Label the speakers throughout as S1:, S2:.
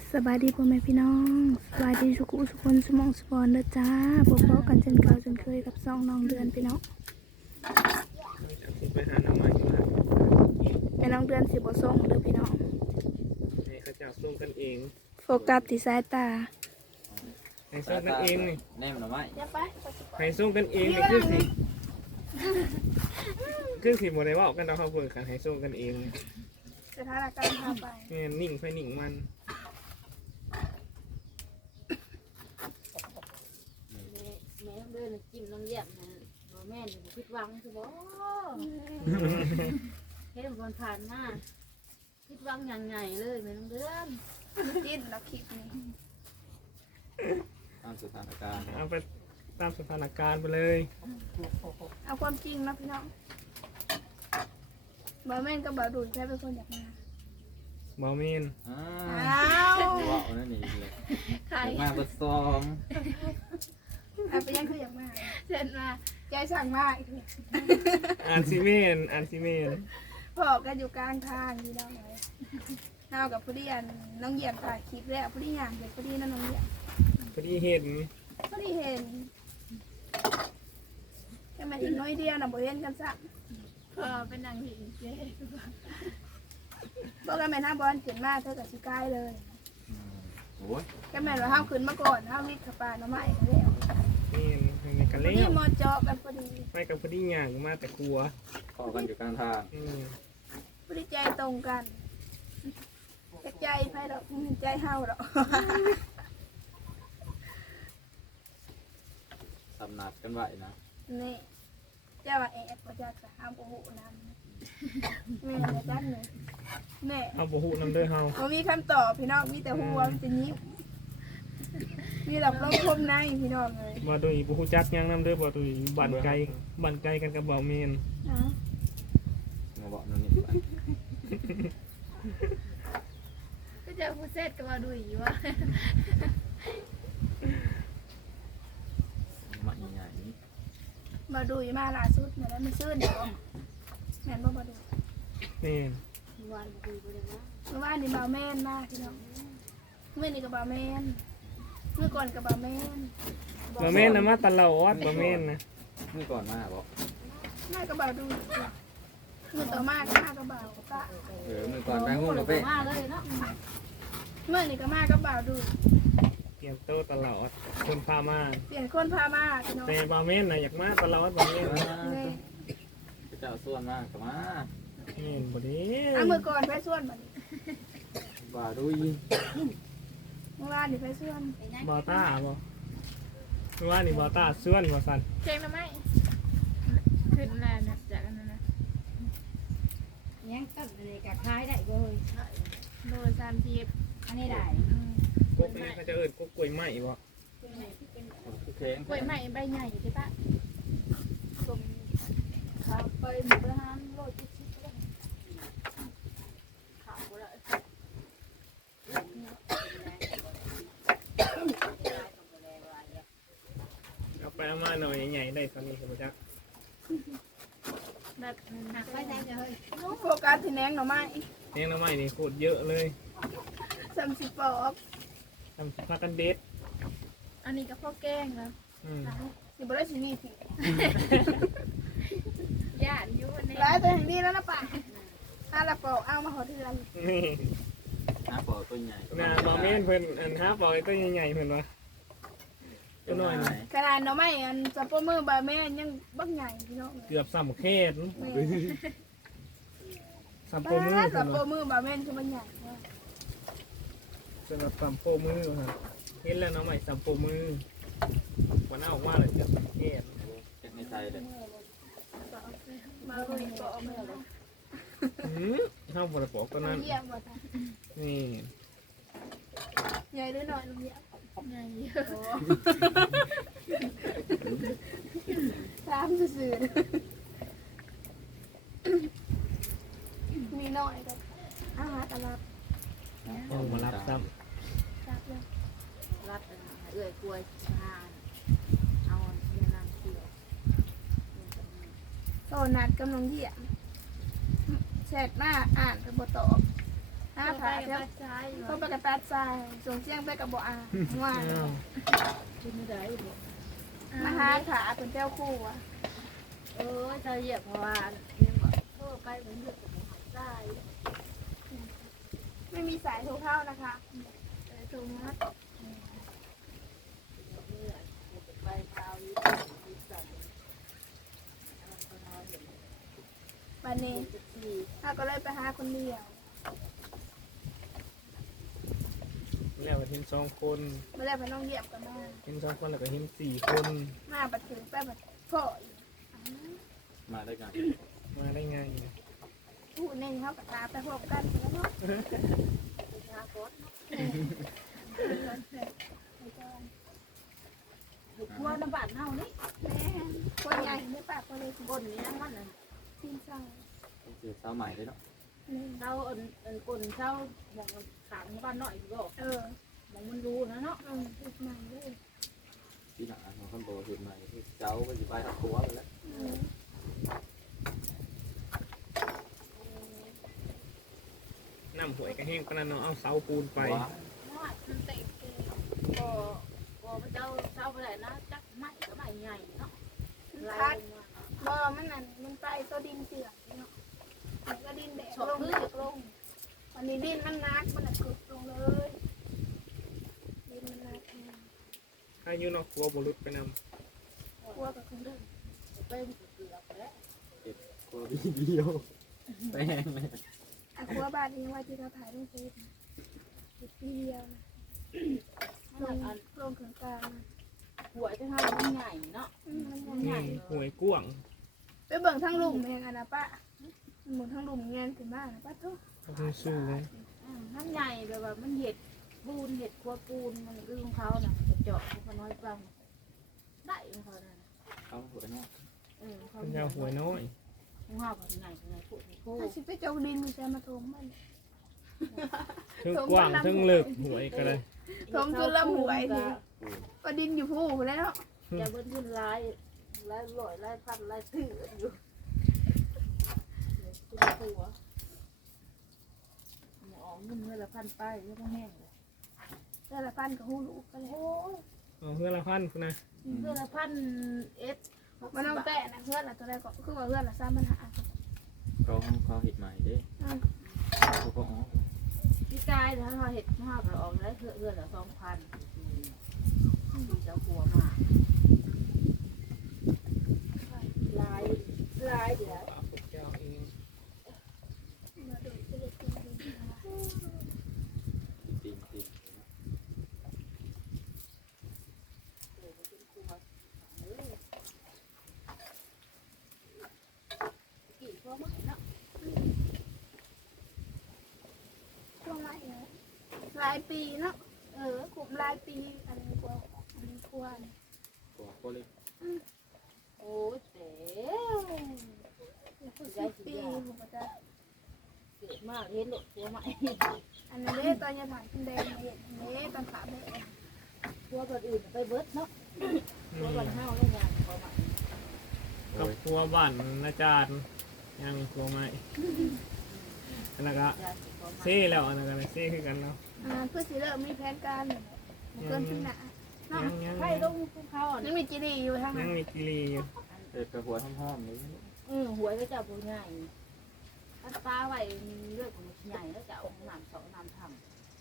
S1: สบายดีพ่อแม่พี่น้องสบายดีสุขุสุคนสมองสปอนเด้อจ้าพบกันเช่นเก่าเช่นเคยกับซองน้องเดือนพี่น้อง
S2: ไปหาหน่อไม้มา
S1: แม่น้องเดือนสิบ่ส่งเด้อพี่น้อง
S2: ให้เขาเจ้าส่งกันเอง
S1: โฟกัสที่สายตา
S2: ให้ส่งกันเองนี่
S3: แน่มันหรือไม่
S2: ให้ส่งกันเองนี่คือสิบ่ได้เว้ากันดอกเขาเพิ่นกันให้ส่งกันเอง
S1: สถานการณ์พาไป
S2: แม่นนิ่งไปนิ่งมัน
S4: แม่เดินจิ้มน้ำเยี่ยมนะบ่แม่นผิดหวังคือบ่เฮ็ดบนผ่านมาผิดหวังอย่างไงเลยแม่น้องเดือน
S1: จิ้นแล้วคลิปนี้
S3: ตามสถานการณ์
S2: เอาไปตามสถานการณ์ไปเลย
S1: เอาความจริงนะพี่น้องบ่แม่นกับบ่ดูดแค่เป็นคนอยากมา
S2: บ่แม่น
S3: อ้า
S1: อ้าว
S3: ว้าวนั่นนี่เลย
S4: ใคร
S3: มาเบอร์สอง
S1: เอาไปยังคืออยากมา
S4: เช่นมา
S1: ใจสั่งมาอีกที
S2: อ่านซิเมนอ่านซิเมน
S1: พอกันอยู่กลางทางพี่น้องเลยเฮากับผู้ดีอันน้องเหยียบถ่ายคลิปแล้วผู้ดีย่างเด็กผู้ดีนั่นน้องเหยียบ
S2: พอดีเห็น
S1: ผู้ดีเห็นแค่มาอีกน้อยเดียวน่ะบ่เห็นกันซะ
S4: พอเป็นนางหินเจ๊
S1: บอกกันแม่นห้าบอลขึ้นมาเท่ากับชิกายเลย
S3: โอ้ย
S1: แค่แม่นว่าห้ามขึ้นมาก่อนห้ามวิทย์ขับปลาหน่อไม้แล้ว
S2: นี่ให้กันเล่
S1: นี่
S2: น
S1: มอเจาะกันพอดี
S2: ไปกับพอดีย่างมาแต่กลัว
S3: พอกันอยู่กลางทาง
S1: พอดีใจตรงกันแต่ใจไพ่ดอกใจเฮาดอก
S3: สำนักกันไว้นะ
S1: นี่เจ้าว่าแอบประจักษ์ห้ามโอ้โหนำแม่เลยจัดเลยแม่
S2: เอาบ่ฮู้นำเด้อเฮา
S1: บ่มีคำตอบพี่น้องมีแต่หัวมีแต่ยิ้มมีหลับลมคมในพี่น้องเลย
S2: บ่ตุยบ่ฮู้จักหยังนำเด้อบ่ตุยบ้านไกลกันกับบ่แม่น
S1: นะ
S3: มาบอกนั่นนี่ไป
S4: ก็จะพูดเสร็จก็มาดูอีกว่า
S3: มาใหญ่ๆนี่
S1: มาดูมาล่าสุดเหมือนมันซื่นเดี๋ยวแม่นบ่มาดู
S2: แม่น
S4: วันดูไปเลยนะ
S1: เมื่อวานนี่บ่าวแม่นมากพี่น้องเมื่อนี่ก็บ่าวแม่นเมื่อก่อนก็บ่าวแม่น
S2: บ่แม่นนะมาตลอดบ่แม่นนะ
S3: เมื่อก่อนมาบอก
S1: หน้าก็บ่าวดูเมื่อต่อมาก็มาก็บ่าวก็
S3: เมื่อก่อนไปงูกับเป้
S4: มาเลยเนาะ
S1: เมื่อนี่ก็มาก็บ่าวดู
S2: เตรียมโตตลอดคนพามา
S1: เปลี่ยนคนพามาพี่น้อง
S2: แต่บ่แม่นน่ะอยากมาตลอดบ่แม่น
S1: นี่
S3: พระเจ้าส่วนมากกับมา
S2: แม่นบ่ดี
S1: เอาเมื่อก่อนไปส่วนบัดนี้
S3: ว่าดูยิ
S1: เมื่อวานนี่ไปส่วน
S2: บ่ต้าบ่ว่านี่บ่ต้าส่วนว่าซั่น
S4: เจ๊งนะไม่ขึ้นแล้วนะจากนั้นนะ
S5: ยังต้นอะไรกับคล้ายได้เลย
S4: โดย30
S5: อันนี้ได้
S2: กบนี่เขาจะเอิ้นกบกล้วยไม้บ่
S3: คือแข็ง
S4: กล้วยใหม่ใบใหญ่ใช่ปะ
S5: เขาไปหมู่บ้านโลดจิ๊บเลย
S4: ขาวเลย
S2: เอาไปเอามาหน่อยใหญ่ๆได้ตอนนี้ครับจัก
S4: แบบหนัก
S5: ไปได้เลย
S1: โฟกัสที่แนงหน่อไม้
S2: แหงหน่อไม้นี่โคตรเยอะเลย
S1: 30ปอก
S2: ทำสิพากันเด็ด
S4: อันนี้ก็พ่อแกงแล้ว
S2: อืม
S1: สิบ่ได้สินี่สิ
S4: ย่านอยู่ใน
S1: หลายตัวแห่งดีแล้วนะป่ะละปอกเอามาหอเทือน
S2: นี่
S3: น้าปอตัวใหญ่
S2: น่ะบ่แม่นเพิ่นอันหาปล่อยตัวใหญ่ๆเพิ่นว่าตัวน้อยนี่
S1: ขนาดหน่อไม้อันซัปเปอร์มือบ่าวแม่นยังบักใหญ่พี่น้อง
S2: เกือบซ้ำแขน
S1: แม่
S2: ซ้ำโปมือ
S1: ซั
S2: เพิ่
S1: ป
S2: น
S1: เปอ
S2: ว่า
S1: ร์มือบ่าวแม่นคือมันใหญ่มาก
S2: สำหรับซ้ำโปมือครับเห็นแล้วหน่อไม้ซ้ำโปมือวันเอาออกมาเลยเกือบซ้ำแขน
S3: เจ็บในไทยเลย
S1: มาลุยปอกมาเลย
S2: เฮาบ่ได้บอกตัวนั้น
S1: เยี่ยมว่ะท่าน
S2: นี่
S1: ใหญ่หรือน้อยลุงเยี่ยม
S4: ใหญ่
S1: ถามซื่อๆมีน้อยกับอาหารตลาด
S2: เอามารับซ้
S1: ครับเลย
S4: รัดเอื้อยกล้วยชาเอาเรียนนางเสียว
S1: โตนัดกำลังเยี่ยมแชทมาอ่านกับบตอบถห้า
S4: ไป
S1: ขา
S4: กั
S1: เที่ยว
S4: บชาย
S1: เขาไปกับตัดทรายส่งเสียงไปกับบ่อาว่า
S4: กินไม่ได้บ่
S1: มาหาขาเป็นเจ้าคู่อ่ะ
S4: จะเหยียบเพราะว่าเนี่ยบอกโทษไปเหมือนเดือดกับหายใจ
S1: ไม่มีสายโทรเข้านะคะแต่โทรมา
S4: ไปเท้านี้สั่น
S1: วันนี้ถ้าก็เลยไปหาคนเดียว
S2: แล้วก็เห็น2 คน
S1: ไม่ได้ไปน้องเหยียบกันมา
S2: เห็น2 คนแล้วก็เห็น4 คน
S1: มาบัดถึงไปบัดพ่ออีก
S3: มาได้กัน
S2: มาได้ไง
S1: พูดในเขากับตาไปพบกันแล้วเนาะ
S4: ชาโคตรกลัวน้ำบาดเน่านี่
S1: แม่คนใหญ่ไม่ปากคนเล็ก
S4: บนนี้มันน่ะ
S1: ทีมเศร้า
S3: ต้องเสียสาวใหม่เลยเนาะ
S4: เศร้ากลเศร้ามองขางบ้านหน่อยก็ มองมันรู้นะเนาะ
S1: พูดใหม่เลย
S3: ปีหน้าของคนโบเห็นใหม่ที่เจ้าก็จะไปทับตัวไปแล้ว
S2: น้ำหวยก็แห้งก็นั่นเนาะเอาเสาปูนไป
S3: ว้า
S4: น้อยมันเตะก็พระเจ้าเศร้าไปไหนนะจักไม้ก็ไม้ใหญ่เนาะ
S1: คัดบ่มันนั่นมันไปตัวดินเจือกเนาะมันก็ดินแดดลงเจือกลงวันนี้ดินมันนักมันกึกลงเลยดินมันนัก
S2: อายุเนาะกลัวบ่หลุดไปนำ
S1: กลัวกับคนอื่น
S4: เป็นเกือบแล้ว
S3: กลัววิดีโอแป้งเลย
S1: อ่ะกลัวบ้านนี้ไว้ที่เราถ่ายลงเฟซอีกปีเดียวนะลงถึงกลางนะ
S4: หัวจะทำมันใหญ่เนาะ
S1: มันใหญ่
S2: หวยกว้าง
S1: ไปเบิ่งทั้งลุมแม่งอะนะป้าหมุนทั้งลุมเงี้ยขึ้นมานะป้าทุก
S2: ต้องสู้เลย
S4: มันใหญ่แบบว่ามันเห็ดปูนเห็ดครัวปูนมันคือของเขาน่ะเจาะเขาน้อยกลางได้ของเขาน่ะ
S3: เอาหัวเนาะ
S4: เขา
S2: มันยาวหวยน้อย
S4: ของเขาแบบใหญ่ใหญ่พูดพูด
S1: ถ้าสิไปจกดินมันจะมาทมมัน
S2: ทั้งกว้างทั้งลึกหวยก็เลย
S1: ทมจนละหวยทีก็ดินอยู่ผู้แล้ว
S4: จะเบิ้ลขึ้นลายลายลอยลายพันลายซื่ออยู่คุณหัวอ๋อมึงเมื่อละพันไปไม่ต้องแห้งเลย
S1: แต่ละพันกับหูลูกก็เลย
S2: เอาเพื่อนละพันคุณนะ
S4: เมื่อละพันเอส
S1: มันต้องแตะนะเพื่อนละตัวแรกก็คือว่าเพื่อนละ3,500
S3: เขาเห็ดใหม่เด้เขาก็อ๋อ
S4: พี่กายถ้าเราเห็ดมากเราออกได้เพื่อนละ2,000จะกลัวมากลายเดี๋ยว
S2: ปากพวกเจ้าเอง
S1: มาดูที่เด็กกินดินนะคะ
S3: ตีน
S4: กี่พวกมันเนาะ
S1: ช่วงไหนหลายปีเนาะกลุ่มหลายปีอันนี้กลัวอันนี้กลัว
S3: ตัวก็เลย
S4: โอ้เจ๋
S1: 10 ปีผมก็จะ
S4: เกิดมากเห็นหลดตัวใหม่
S1: อันนั้นเด้ตอนยาถ่ายขึ้นแดงเห็นเด้ตอนขาแดง
S4: ตัวคนอื่นไปเบิดเนาะตัวคนห้าวเรื่องงานตัวใหม่
S2: กับครัวบ้านอาจารย์ยังครัวใหม่อันนั้นก็
S4: ยาสีตัวใหม่
S2: เซ่แล้วอันนั้นก็เซ่คือกันเนาะ
S1: เพื่อสิเริ่มมีแผนการเกินขึ้นหนาเนาะ
S2: ยัง
S4: ใครลงภูเขาอ่ะ
S1: ยังมีจีดีอยู่ทาง
S2: ยั
S1: นั้
S2: ง
S1: น
S2: มีกิรีอยู่
S3: เด็กกระหัวห้อมๆเลย
S4: หวยก็จะปูง่ายอัตราไว้เลือดของใหญ่แล้วจะเอาน้ำสองน้ำท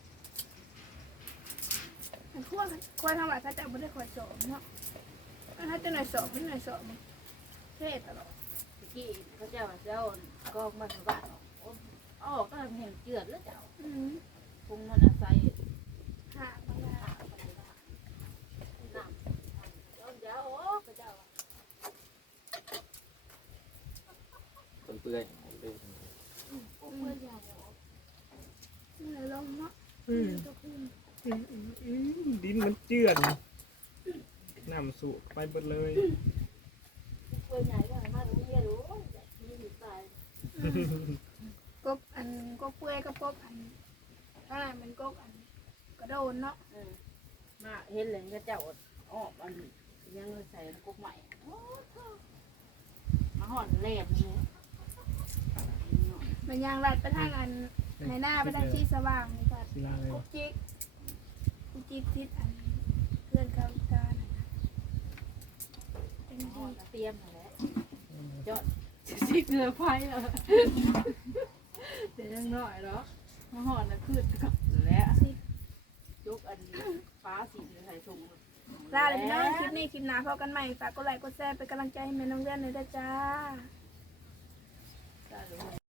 S1: ขั้วทำแบบถ้าจะไม่ได้คอยสอบเนาะถ้าจะหน่อยสอบไม่หน่อยสอบเท่ตลอด
S4: ำตะกี้เขาเจ้าเจ้ากองมาสบ้านออกก็เห็นเจือดแล้วเจ้าคงมันอาศัย
S1: หาไม่ได้
S4: น้ำเจ้าโอ้เขาเจ้า
S3: ต้นเปื่อยเลย
S4: เพื่อนยาว
S1: ไม่ได้ลงเนาะ
S2: ดินมันเจือนน้ำสูไปเบิดเลย
S4: เพื่อนใหญ่ก็มาดูเยอะรู้มีอยู่ตาย
S1: กบอันกบเปื่อยกับกบอันข้างในมันกบอันกระโดนเนาะ
S4: มาเห็นเลยก็เจ้าออกอันยังใส่กุ๊กใหม่มาห่อนเล่นเลย
S1: มันยางรัดไปทางอันในหน้าไปทางที่สว่างนี่ค่ะ
S2: ศิลาอะไร
S1: กุ๊
S2: วะ
S1: กจิ๊กทิศอันเพื่อนเขาอีกการน่ะนะเป็น
S4: หอ
S1: ที่
S4: ดเตรียมนั่นแหละเจาะสิเกลือไฟแล้วเดี๋ยวยังน้อยเนาะมาหอดน่ะคือกับแล้ว
S1: สิบ
S4: ยกอันฟ้าสีใส่ถุง
S1: ลาเลยพี่น้องคลิปนี้คลิปหน้าพบกันใหม่ฝากกดไลค์กดแชร์เป็นกำลังใจให้แม่น้องเลื่อนเลยนะจ้า
S4: ได้เลย